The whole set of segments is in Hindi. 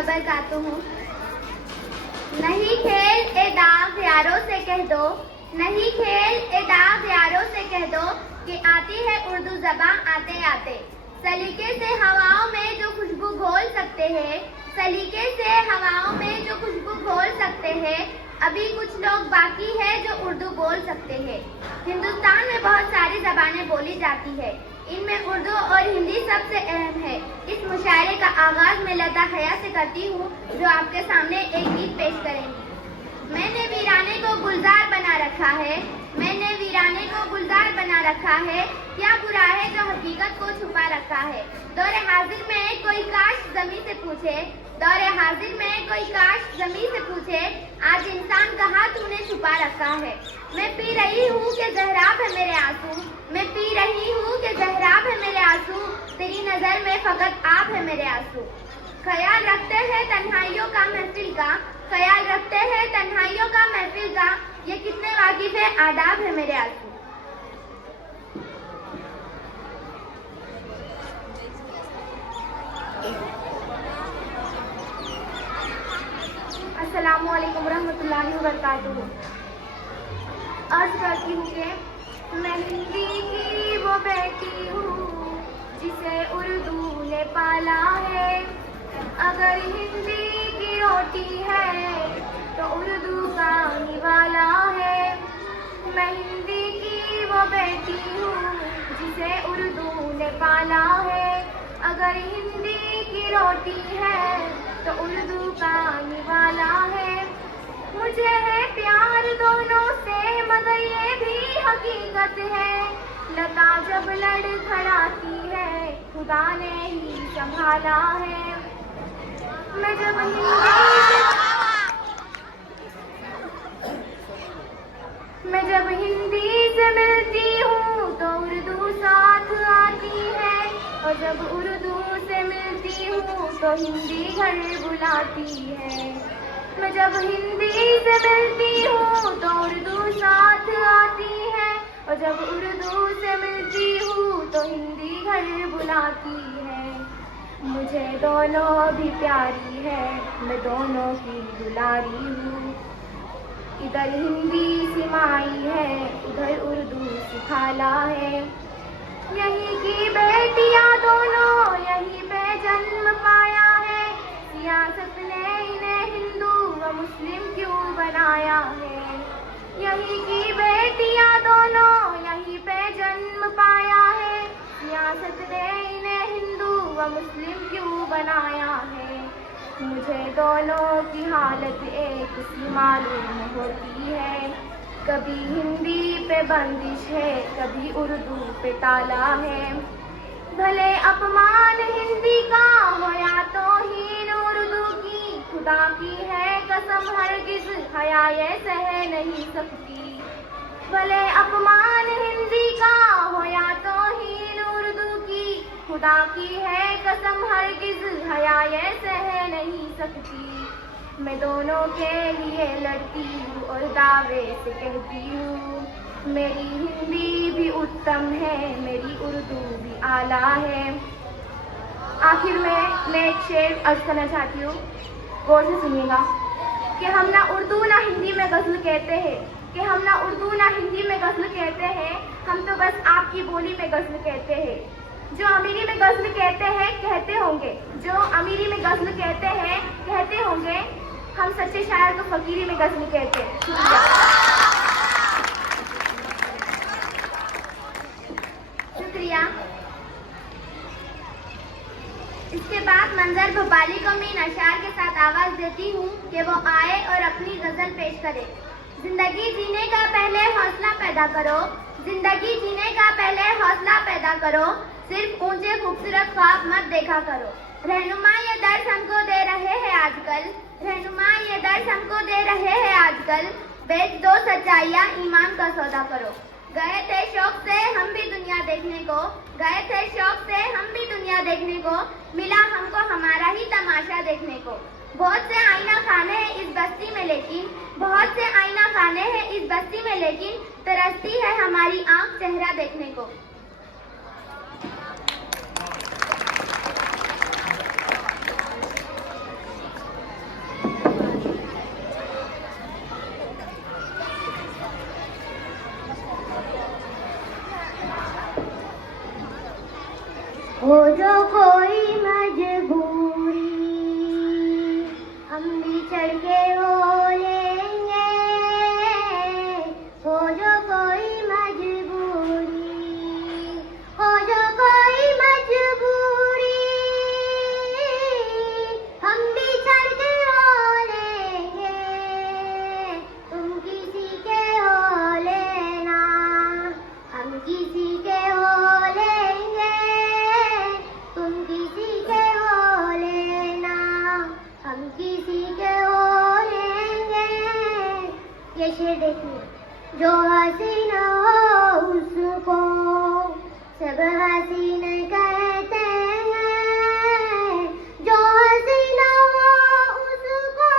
वबरकातुहू। नहीं खेल ए दाग यारों से कह दो, नहीं खेल ए दाग यारों से कह दो कि आती है उर्दू ज़बां आते आते। सलीके से हवाओं में जो खुशबू घोल सकते हैं, सलीके से हवाओं में जो खुशबू घोल सकते हैं, अभी कुछ लोग बाकी है जो उर्दू बोल सकते हैं। हिंदुस्तान में बहुत सारी ज़बानें बोली जाती है, इनमें उर्दू और हिंदी सबसे अहम है। इस मुशायरे का आगाज मैं लता हया से करती हूँ, जो आपके सामने एक गीत पेश करेंगी। मैंने वीराने को गुलजार बना रखा है, मैंने वीराने को गुलजार बना रखा है, क्या बुरा है जो हकीकत को छुपा रखा है। दौरे हाजिर में कोई काश ज़मीं से पूछे, दौरे हाजिर में कोई काश ज़मीं से पूछे, आज इंसान कहाँ तूने छुपा रखा है। मैं पी रही हूँ कि ज़हराब है मेरे आंसू, मैं पी रही हूँ कि ज़हराब है मेरे आंसू, तेरी नज़र में फ़कत आप है मेरे आंसू। ख्याल रखते हैं तन्हाइयों का महफिल का, ख्याल रखते हैं तन्हाइयों का महफिल का, ये कितने वाकिफ है आदाब है मेरे आंसू। अस्सलामुअलैकुम रहमतुल्लाहि व बरकातुहू। अर्ज़ करती हूँ कि मैं हिंदी की वो बेटी हूँ जिसे उर्दू ने पाला है। अगर हिंदी की रोटी है तो उर्दू का निवाला है। मैं हिंदी की वो बेटी हूँ जिसे उर्दू ने पाला है। अगर हिंदी की रोटी है तो उर्दू का निवाला है। मुझे है प्यार दोनों से मगर ये भी हकीकत है, लता जब लड़खड़ाती है खुदा ने ही संभाला है। मैं जब हिंदी से मिलती हूँ तो उर्दू साथ आती है, और जब उर्दू से मिलती हूँ तो हिंदी घर बुलाती है। मैं जब हिंदी से मिलती हूँ तो उर्दू साथ आती है, और जब उर्दू से मिलती हूँ तो हिंदी घर बुलाती है। मुझे दोनों भी प्यारी है, मैं दोनों की दुलारी हूँ। इधर हिंदी सिमाई है, उधर उर्दू सिखाला है। यहीं की बेटियाँ दोनों यहीं पे जन्म पाया है। सियासत ने इन्हें हिंदू व मुस्लिम क्यों बनाया है। यहीं की बेटियाँ दोनों यहीं पे जन्म पाया है। सियासत ने इन्हें हिंदू व मुस्लिम क्यों बनाया है। मुझे दोनों की हालत एक सी मालूम होती है। कभी हिंदी पे बंदिश है, कभी उर्दू पे ताला है। भले अपमान हिंदी का हो या तो हीन उर्दू की, खुदा की है कसम हरगिज़ हया ये सह नहीं सकती। भले अपमान हिंदी का हो या तो हीन उर्दू की, खुदा की है कसम हरगिज़ हया ये सह नहीं सकती। मैं दोनों के लिए लड़ती हूँ और दावे से कहती हूँ, मेरी हिंदी भी उत्तम है, मेरी उर्दू भी आला है। आखिर में मैं एक शेर अर्ज करना चाहती हूँ, गौर से सुनिएगा। कि हम ना उर्दू ना हिंदी में गज़ल कहते हैं, कि हम ना उर्दू ना हिंदी में गज़ल कहते हैं, हम तो बस आपकी बोली में गज़ल कहते हैं। जो अमीरी में गज़ल कहते हैं कहते होंगे, जो अमीरी में गज़ल कहते हैं कहते होंगे, हम सच्चे शायर तो फकीरी में गज़ल कहते हैं। शुक्रिया। इसके बाद मंजर भोपाली को मैं इन अशार के साथ आवाज़ देती हूँ कि वो आए और अपनी गज़ल पेश करे। जिंदगी जीने का पहले हौसला पैदा करो, जिंदगी जीने का पहले हौसला पैदा करो, सिर्फ ऊंचे खूबसूरत ख्वाब मत देखा करो। रहनुमा ये दर्द हमको दे रहे हैं आजकल, रहनुमा ये दर्द हमको दे रहे हैं आजकल, बेच दो सच्चाइयाँ ईमान का सौदा करो। गए थे शौक से हम भी दुनिया देखने को, गए थे शौक से हम भी दुनिया देखने को, मिला हमको हमारा ही तमाशा देखने को। बहुत से आईना खाने हैं इस बस्ती में लेकिन, बहुत से आईना खाने हैं इस बस्ती में लेकिन, तरसती है हमारी आंख चेहरा देखने को। हो जो कोई मजबूरी हम बिछड़ के हो लेंगे, हो जो कोई मजबूरी, हो जो कोई मजबूरी हम बिछड़ के हो लेंगे, तुम किसी के हो लेना, हम किसी के हो लेंगे, तुम किसी के हो लेना, हम किसी के हो लेंगे। ये शेर देखिए, जो हसीन हो उसको सब हसीन कहते हैं, जो हसीन हो उसको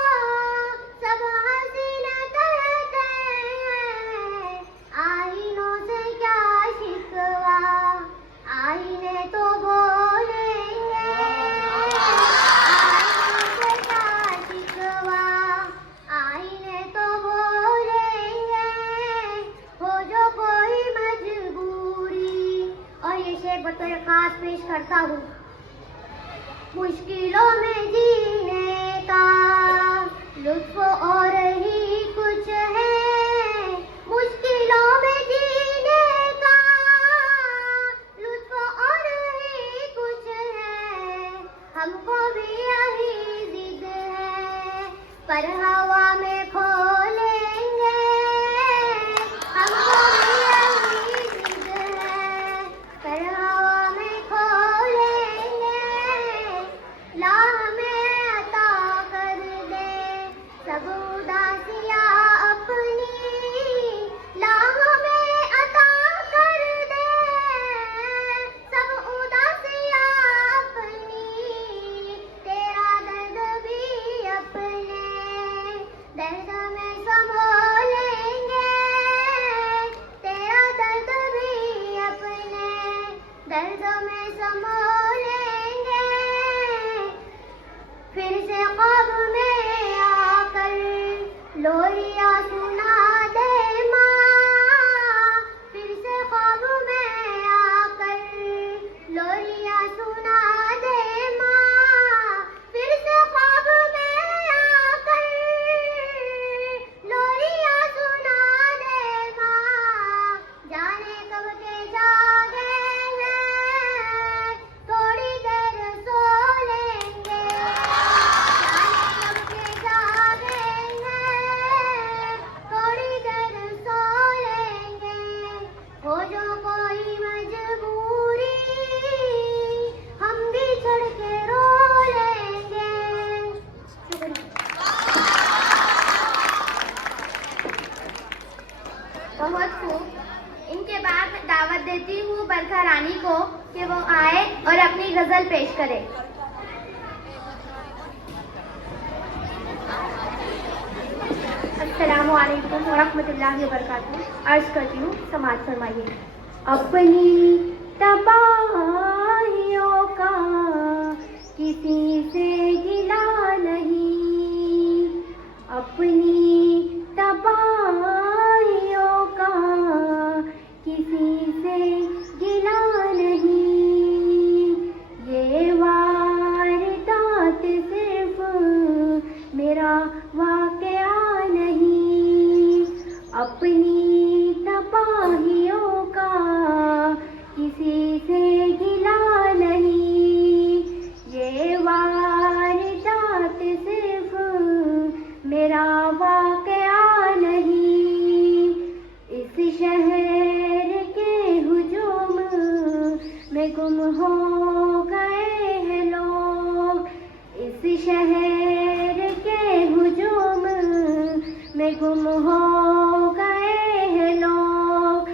सब हसीन कहते हैं। आईनों से क्या शिकवा, आईने तो बोलेंगे, आईनों से क्या शिकवा, आईने तो बोलेंगे, हो जो कोई मजबूरी। और ये शेर बतौर खास पेश करता हूँ। मुश्किलों में जीने का लुत्फ और ही कुछ है, मुश्किलों में जीने का लुत्फ और ही कुछ है, हमको भी यही जिद है, पर हवा में खो लेंगे, हमको भी यही जिद है, पर हवा में खो लेंगे। ला हमें अता कर दे सब उदासियाँ अपनी, ला हमें अता कर दे सब उदासियाँ अपनी, तेरा दर्द भी अपने दर्द में समो लेंगे, तेरा दर्द भी अपने दर्द में समो लेंगे। फिर से ख्वाब में आकर लोरिया सुना दे माँ, फिर से ख्वाब में आकर लोरिया सुना दे माँ, फिर से ख्वाब में आकर लोरिया सुना दे माँ। जाने कब के जागेंगे, थोड़ी देर सो लेंगे, जाने कब के जागेंगे, थोड़ी देर सो लेंगे, हो जो कोई मजबूरी हम बिछड़ के रो लेंगे। बहुत खूब। इनके बाद मैं दावत देती हूँ बरखा रानी को कि वो आए और अपनी गजल पेश करे। अस्सलामु अलैकुम व रहमतुल्लाहि व बरकातुहू। अर्ज करती हूँ, समाज फरमाइए। अपनी तबाहियों का किसी से गिला नहीं, अपनी तबाहियों का किसी से गिला नहीं, ये वारदात सिर्फ मेरा वाक़या नहीं, अपनी तबाहियों का किसी से गिला नहीं, ये वारदात सिर्फ मेरा वाक़या नहीं। इस शहर के हुजूम में गुम हो गए हैं लोग, इस शहर के हुजूम में गुम हो गए हैं लोग।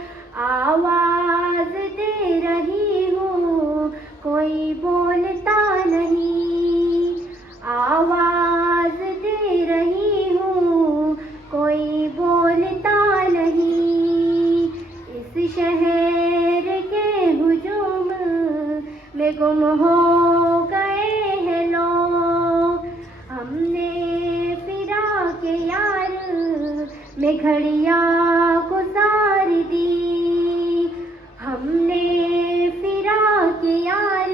आवाज दे रही हूँ कोई बोलता नहीं, आवाज दे रही हूँ कोई बोलता नहीं, इस शहर के हुजूम में गुम हो गए हैं लोग। हमने फिरा के यार में घड़ियाँ गुजार दी, हमने फिरा के यार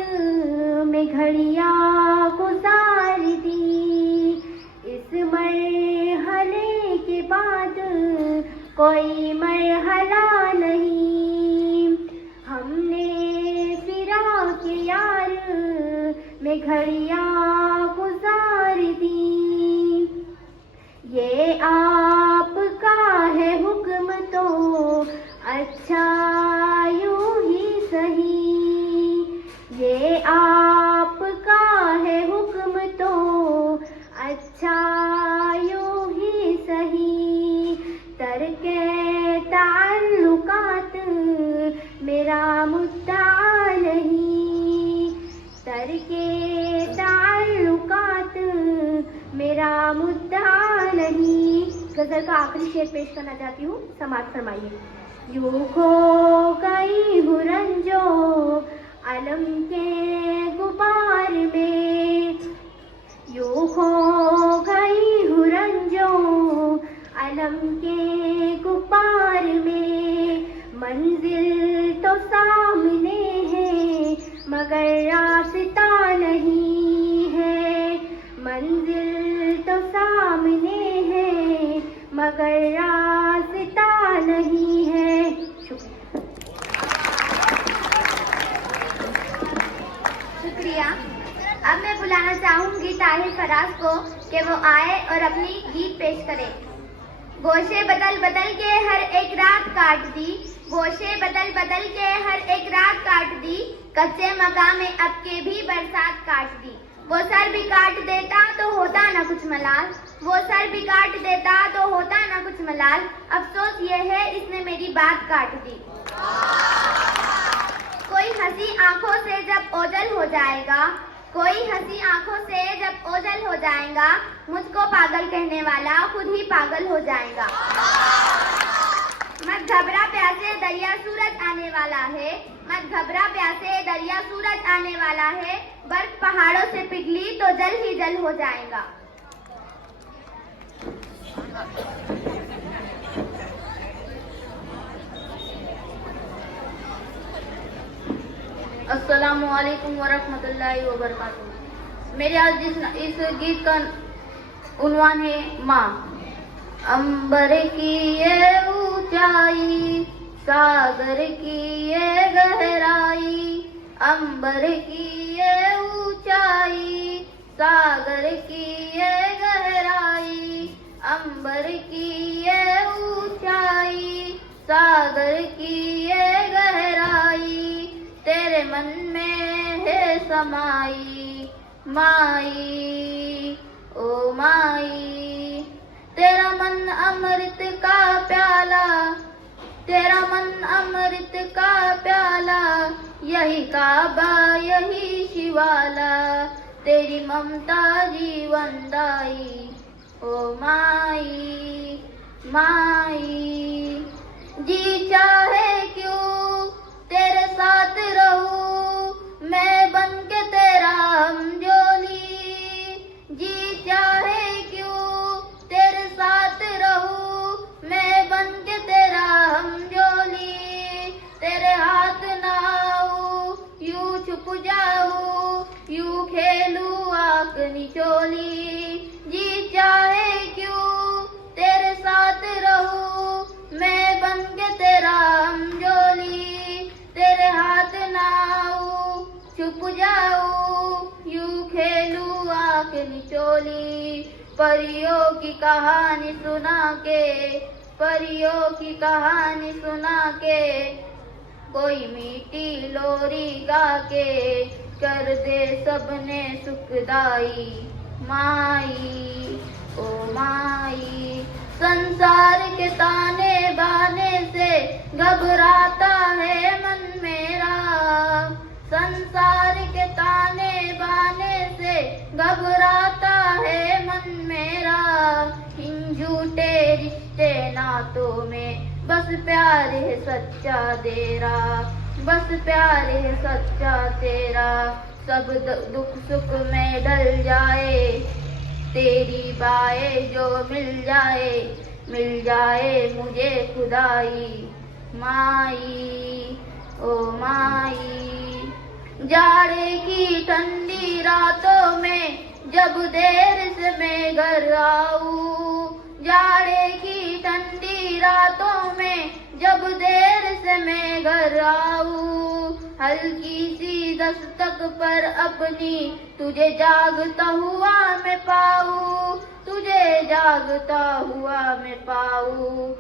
घड़ियां गुजार दी। इस मरहले के बाद कोई मरहला नहीं, हमने फिराक यार में घड़ियां गुजार दी। ये आपका है हुक्म तो अच्छा यूं ही सही, ये आपका है हुक्म तो अच्छा यूं ही सही। तर्के ताल्लुकात मेरा मुद्दा नहीं, तर्के ताल्लुकात मेरा मुद्दा नहीं। गजल का आखिरी शेर पेश करना चाहती हूँ, समाप्त फरमाइए। यूं खो गई हूँ रंजो अलम के गुबार में, यूं खो गई हूँ रंजो अलम के गुबार में। मंजिल तो सामने है मगर रास्ता नहीं है, मंजिल तो सामने है मगर रास्ता नहीं है। शुक्रिया। अब मैं बुलाना चाहूंगी ताहिर फराज को कि वो आए और अपनी गीत पेश करे। गोशे बदल बदल के हर एक रात काट दी, गोशे बदल बदल के हर एक रात काट दी, कच्चे मकान में अब के भी बरसात काट दी। वो सर भी काट देता तो होता ना कुछ मलाल, वो सर भी काट देता तो होता ना कुछ मलाल, अफसोस ये है इसने मेरी बात काट दी। कोई हंसी आंखों से जब ओझल हो जाएगा, कोई हंसी आंखों से जब ओझल हो जाएगा, मुझको पागल कहने वाला खुद ही पागल हो जाएगा। मत घबरा प्यासे दरिया सूरज आने वाला है, मत घबरा प्यासे दरिया सूरज आने वाला है, बर्फ पहाड़ों से पिघली तो जल ही जल हो जाएगा। अस्सलामु अलैकुम वरहमतुल्लाहि वबरकातुहू। मेरे आज इस गीत का उन्वान है माँ। अंबर की ये ऊंचाई, सागर की ये गहराई, अंबर की ये ऊंचाई, सागर की ये गहराई, अंबर की ये ऊंचाई, सागर की ये गहराई, तेरे मन में है समाई माई ओ माई। तेरा मन अमृत का प्याला, तेरा मन अमृत का प्याला, यही काबा यही शिवाला, तेरी ममता जीवनदाई ओ माई माई। जी चाहे क्यों तेरे साथ रहूं, मैं बन के तेरा हमजोली, जी चाहे क्यों तेरे साथ रहूं, मैं बन के तेरा हमजोली, तेरे हाथ ना आऊं यूं छुप जाऊं, यूं खेलूं आंख निचोली, जी चाहे क्यों तेरे साथ रहूं, मैं बन के तेरा हमजोली, तेरे हाथ ना आऊं छुप जाऊं, यूं खेलूं आंख निचोली। परियों की कहानी सुना के, परियों की कहानी सुना के, कोई मीठी लोरी गा के, कर दे सबने सुखदाई माई ओ माई। संसार के ताने बाने से घबराता है मन मेरा, संसार के ताने बाने से घबराता है मन मेरा, इन झूठे रिश्ते नातों में बस प्यार है सच्चा तेरा, बस प्यार है सच्चा तेरा, सब दुख सुख में ढल जाए, तेरी बाएं जो मिल जाए मुझे खुदाई माई ओ माई। जाड़े की ठंडी ठंडी रातों में जब देर से मैं घर आऊं, जाड़े की ठंडी रातों में जब देर से मैं घर आऊं, हल्की सी दस्तक पर अपनी तुझे जागता हुआ मैं पाऊं, तुझे जागता हुआ मैं पाऊं।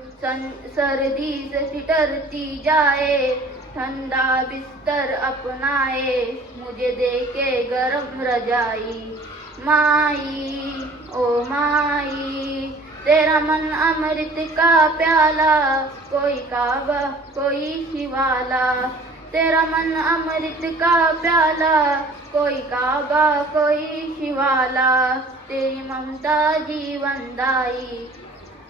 सर्दी से सिटरती जाए, ठंडा बिस्तर अपनाए, मुझे देके गरम रजाई। माई ओ माई, तेरा मन अमृत का प्याला, कोई काबा कोई शिवाला। तेरा मन अमृत का प्याला, कोई काबा कोई शिवाला। तेरी ममता जीवनदाई।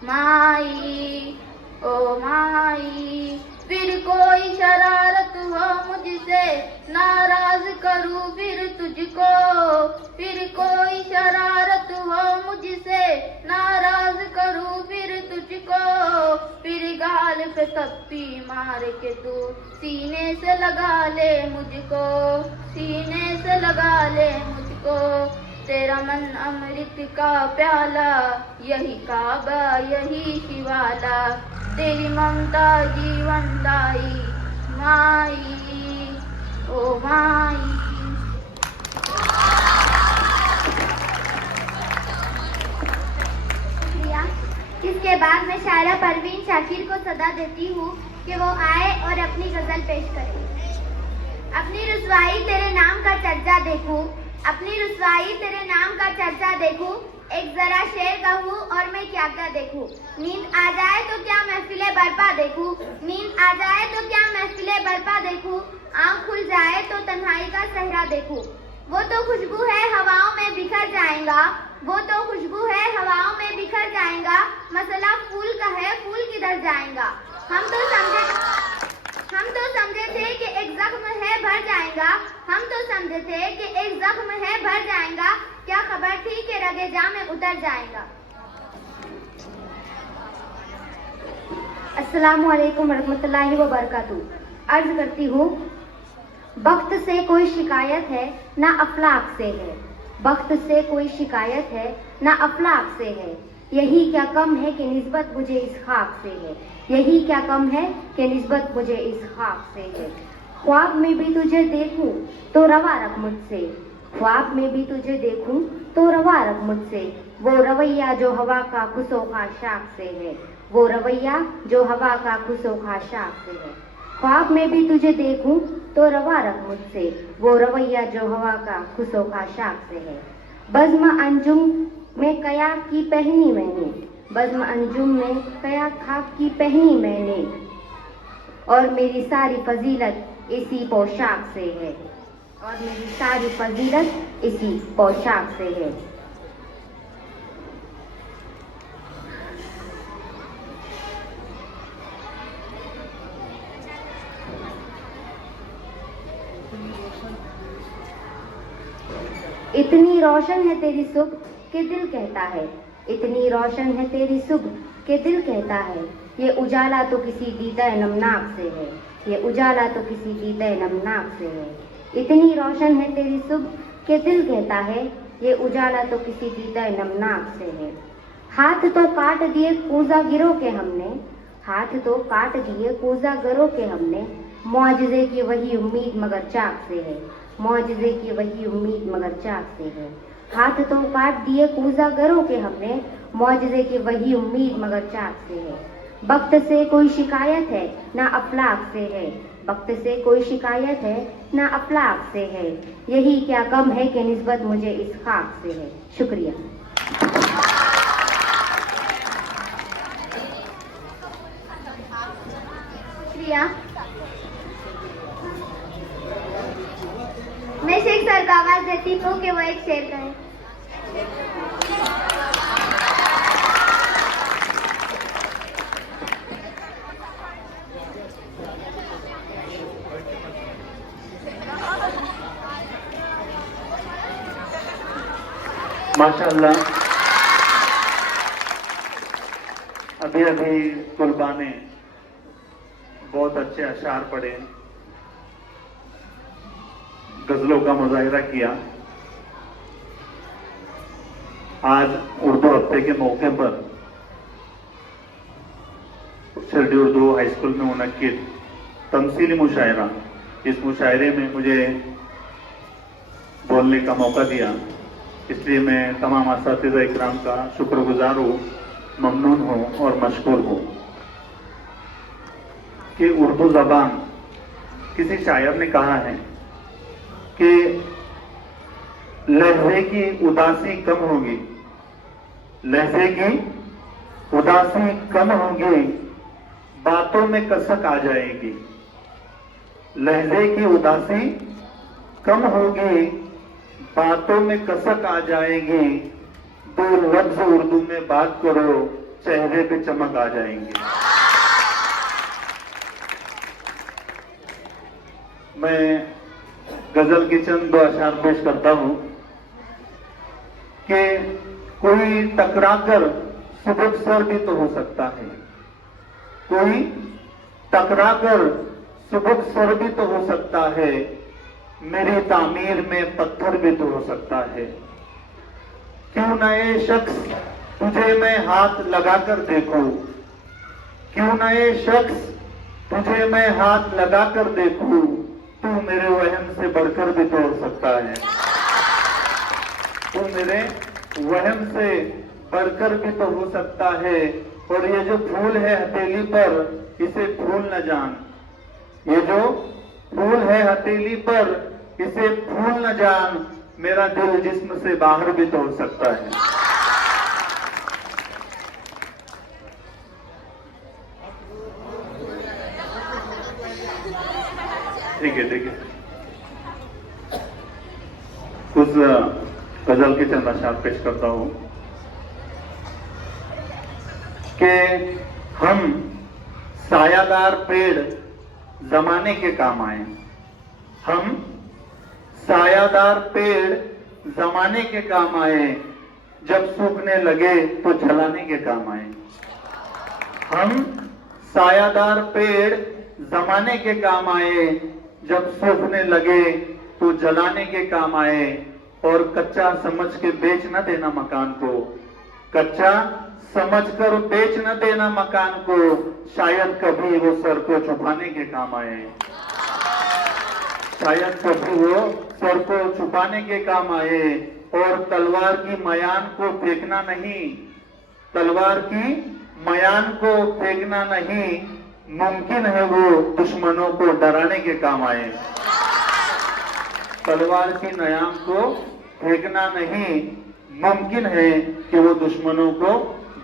माई ओ माई, फिर कोई शरारत हो मुझसे, नाराज करूं फिर तुझको। फिर कोई शरारत हो मुझसे, नाराज करूं फिर तुझको। फिर गाल पे थप्पी मार के तू सीने से लगा ले मुझको, सीने से लगा ले मुझको। तेरा मन अमृत का प्याला, यही काबा यही शिवाला। तेरी ममता जीवनदाई। माई ओ माई। इसके बाद मैं शायरा परवीन शाकिर को सदा देती हूँ कि वो आए और अपनी गजल पेश करे। अपनी रुसवाई तेरे नाम का चर्चा देखूं, अपनी रुसवाई तेरे नाम का चर्चा देखूं, एक जरा शेर कहूँ और मैं क्या क्या देखूं। नींद आ जाए तो क्या महफिले बरपा देखूं, नींद आ जाए तो क्या महफिले बरपा देखूं, आँख खुल जाए तो तन्हाई का सहरा देखूं। वो तो खुशबू है हवाओं में बिखर जाएगा, वो तो खुशबू है हवाओं में बिखर जाएगा, मसला फूल का है फूल किधर जाएगा। हम तो समझे थे कि एक जख्म है भर जाएगा, हम तो समझे थे कि एक जख्म है भर जाएगा, क्या खबर थी कि रगे जा में उतर जाएगा। अस्सलामु अलैकुम वरहमतुल्लाहि व बरकातहू। अर्ज करती हूँ, वक्त से कोई शिकायत है ना अफलाक से है, वक्त से कोई शिकायत है ना अफलाक से है, यही क्या कम है कि निस्बत मुझे इस खाक से है, यही क्या कम है कि निस्बत मुझे इस खाक से है। ख्वाब में भी तुझे देखूं तो रवा रख मुझसे, ख्वाब में भी तुझे देखूं तो रवा रख मुझसे, वो रवैया जो हवा का खुशो खाशाक से है, वो रवैया जो हवा का खुशो खाशाक से है। ख्वाब में भी तुझे देखूं तो रवा रख मुझसे, वो रवैया जो हवा का खुशो खाशाक से है। बज़्म अंजुम में कया की पहनी मैंने, बज़्म अंजुम में कया खाक की पहनी मैंने, और मेरी सारी फजीलत इसी पोशाक से है, और मेरी सारी फजीलत इसी पोशाक से है। इतनी रोशन है तेरी सुबह कि दिल कहता है, इतनी रोशन है तेरी सुबह कि दिल कहता है, ये उजाला तो किसी दीदा नमनाक से है, ये उजाला तो किसी दीदा नमनाक से है। इतनी रोशन है तेरी सुबह कि दिल कहता है, ये उजाला तो किसी दीदा नमनाक से है। हाथ तो काट दिए कूजा गिरो के हमने, हाथ तो काट दिए कूजा गिरो के हमने, मुआजिज़े की वही उम्मीद मगर चाक से है, मुआजिज़े की वही उम्मीद मगर चाक से है। हाथ तो काट दिए कूजा गरों के हमने, मुआजिज़े की वही उम्मीद मगर चाक से है। वक्त से कोई शिकायत है ना अफलाक से है, वक्त से कोई शिकायत है ना अफलाक से है, यही क्या कम है कि निस्बत मुझे इस खाक से है। शुक्रिया। शुक्रिया। मैं शेख सर को आवाज देती हूँ कि वो एक शेर कहें। माशाअल्लाह, अभी तुलबा ने बहुत अच्छे अशार पढ़े, गजलों का मुजाहिरा किया। आज उर्दू हफ्ते के मौके पर शिरडी उर्दू हाई स्कूल में मुनक्किद तमसीली मुशायरा, इस मुशायरे में मुझे बोलने का मौका दिया, इसलिए मैं तमाम असातिज़ा इकराम का शुक्रगुजार हूँ, ममनून हूँ और मशकूर हूँ कि उर्दू ज़बान, किसी शायर ने कहा है कि लहजे की उदासी कम होगी, लहजे की उदासी कम होगी, बातों में कसक आ जाएगी। लहजे की उदासी कम होगी, बातों में कसक आ जाएगी, दो लफ्ज उर्दू में बात करो, चेहरे पे चमक आ जाएंगी। मैं गजल के चंद दो अशार पेश करता हूं कि कोई टकराकर सुबह सर भी तो हो सकता है, कोई टकराकर सुबह सर भी तो हो सकता है, मेरी तामीर में पत्थर भी तो हो सकता है। क्यों न ये शख्स तुझे मैं हाथ लगाकर देखूं, क्यों न ये शख्स तुझे मैं हाथ लगाकर देखूं, तू मेरे वहम से बढ़कर भी तो हो सकता है, तू मेरे वहम से बढ़कर भी तो हो सकता है। और ये जो फूल है हथेली पर, इसे भूल न जान, ये जो फूल है हथेली पर, इसे भूल न जान, मेरा दिल जिस्म से बाहर भी तो हो सकता है। ठीक है, ठीक है, कुछ गजल के चंद अशार पेश करता हूं कि हम सायादार पेड़ जमाने के काम आए, हम सायादार पेड़ जमाने के काम आए, जब सूखने लगे तो जलाने के काम आए। हम सायादार पेड़ जमाने के काम आए, जब सूखने लगे तो जलाने के काम आए। और कच्चा समझ के बेच न देना मकान को, कच्चा समझकर बेच न देना मकान को, शायद कभी वो सर को छुपाने के काम आए, शायद कभी वो सर को छुपाने के काम आए। और तलवार की मयान को फेंकना नहीं, तलवार की मयान को फेंकना नहीं, मुमकिन है वो दुश्मनों को डराने के काम आए। तलवार की नयाम को फेंकना नहीं, मुमकिन है कि वो दुश्मनों को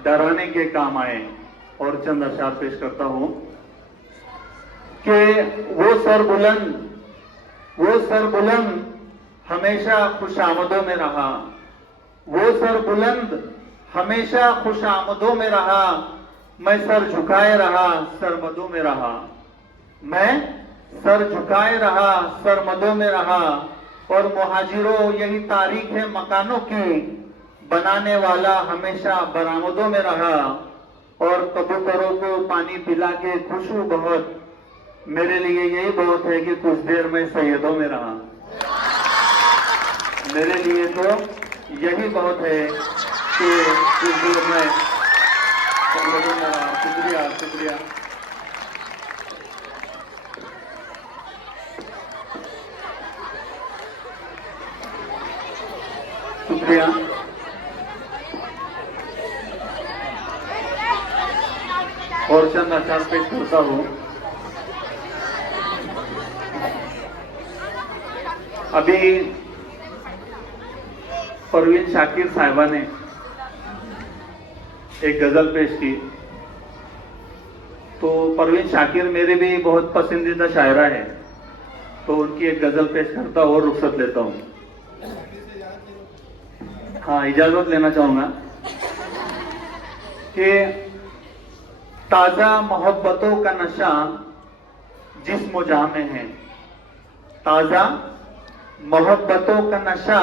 डराने के काम आए। और चंद अशार पेश करता हूं कि वो सर बुलंद हमेशा खुशामदों में रहा, वो सर बुलंद हमेशा खुशामदों में रहा, मैं सर झुकाए रहा, सरमदों में रहा, मैं सर झुकाए रहा, सरमदों में रहा। और मुहाजिरों यही तारीख है मकानों की, बनाने वाला हमेशा बरामदों में रहा। और कबूतरों को पानी पिला के खुशबू बहुत, मेरे लिए यही बहुत है कि कुछ देर में सैयदों में रहा, मेरे लिए तो यही बहुत है कि कुछ देर में सैयदों में रहा। शुक्रिया, शुक्रिया। शुक्रिया। और चंद अशार पेश करता हूं। अभी परवीन शाकिर साहिबा ने एक गजल पेश की, तो परवीन शाकिर मेरे भी बहुत पसंदीदा शायरा है, तो उनकी एक गजल पेश करता हूं और रुखसत लेता हूं। हाँ, इजाजत लेना चाहूंगा कि ताजा मोहब्बतों का नशा जिस्म जां में है, ताजा मोहब्बतों का नशा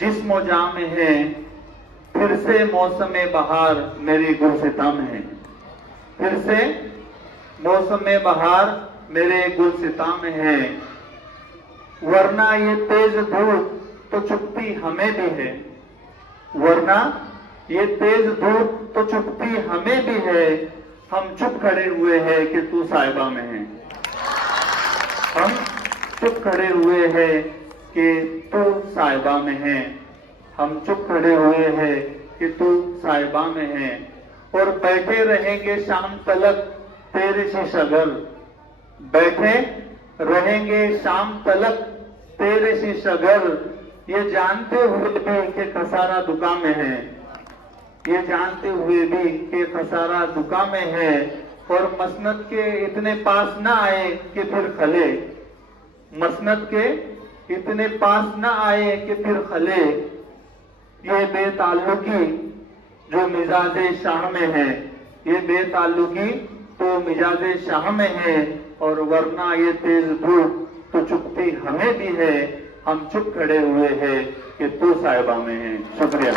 जिस्म जां में है, फिर से मौसम बहार मेरी गुलसिता में है, फिर से मौसम बहार मेरे गुलसिता में है। वरना ये तेज धूप तो चुपती हमें भी है, वरना ये तेज धूप तो चुपती हमें भी है, हम चुप खड़े हुए हैं कि तू साहिबा में है। हम चुप खड़े हुए हैं कि तू साहिबा में है। हम चुप खड़े हुए हैं कि तू साहिबा में है। और बैठे रहेंगे शाम तलक तेरे से शगल, बैठे रहेंगे शाम तलक तेरे से शगल, ये जानते हुए भी कि खसारा दुका में है। ये जानते हुए भी कि खसारा दुका में है। और मसनद के इतने पास ना आए कि फिर खले, मसनद के इतने पास ना आए कि फिर खले। ये बेताल्लुकी जो मिजाजे शाह में है, ये बेताल्लुकी तो मिजाजे शाह में है। और वरना ये तेज धूप तो चुपती हमें भी है, हम चुप खड़े हुए हैं कि तू साहिबा में है। शुक्रिया।